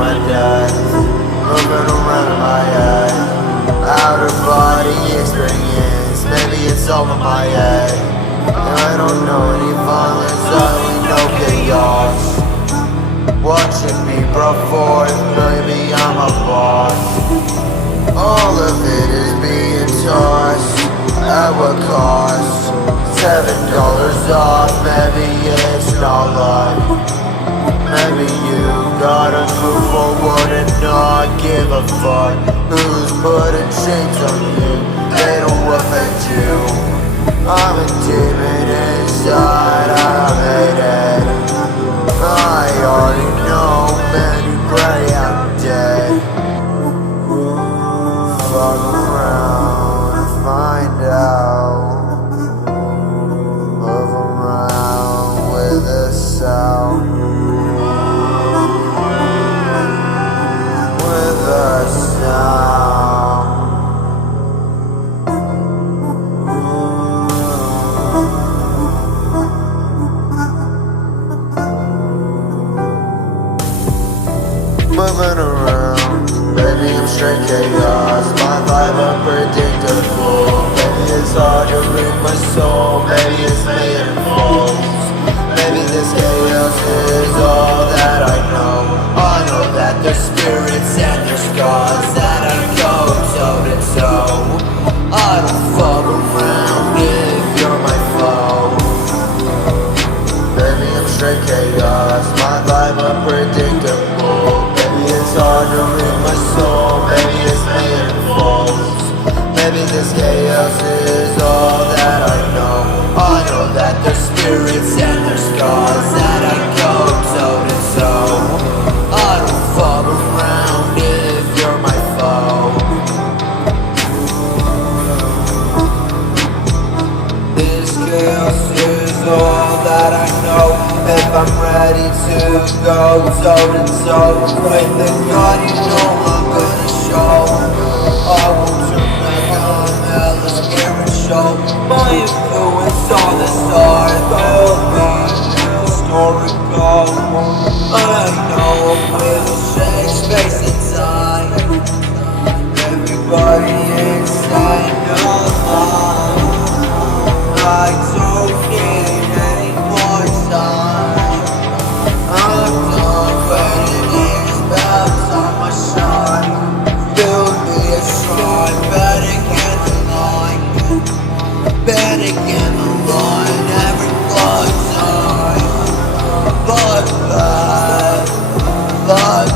my death, moving around my head. Out of body experience, maybe it's over my head. I don't know any violence, I only know chaos. Watching me brought forth, maybe I'm a boss. All of it is being tossed, at what cost? $7 off, maybe it's not luck. Maybe you gotta move forward and not give a fuck. Who's putting chains on you? They don't affect you. I'm a demon inside, I hate it. I already know, man, you pray I'm dead. Fuck around and find out. Move around with a sound. With a sound. Moving around, baby, I'm straight chaos. My vibe unpredictable. Maybe it's hard to read my soul. Maybe it's made of falls. Maybe this chaos is all that I know. I know that there's spirits and there's gods that I go toe to toe. I don't fuck around if you're my foe. Baby, I'm straight chaos. My vibe unpredictable. It's hard to read my soul, maybe it's made of falls. Maybe this chaos is all that I know. I know that there's spirits and there's gods that I go toe to toe. I don't fuck around if you're my foe. This chaos is all that I know. If I'm ready to go toe to toe with the God, you know I'm gonna show. I won't turn back on hella spiritual. My influence on the stars will be historical. I know will shake space and time. Everybody inside knows I don't need any more time. I'm done waiting, it's about time I shine. Build me a shrine, better get the line. Better get the line, every blood time. Blood bath, blood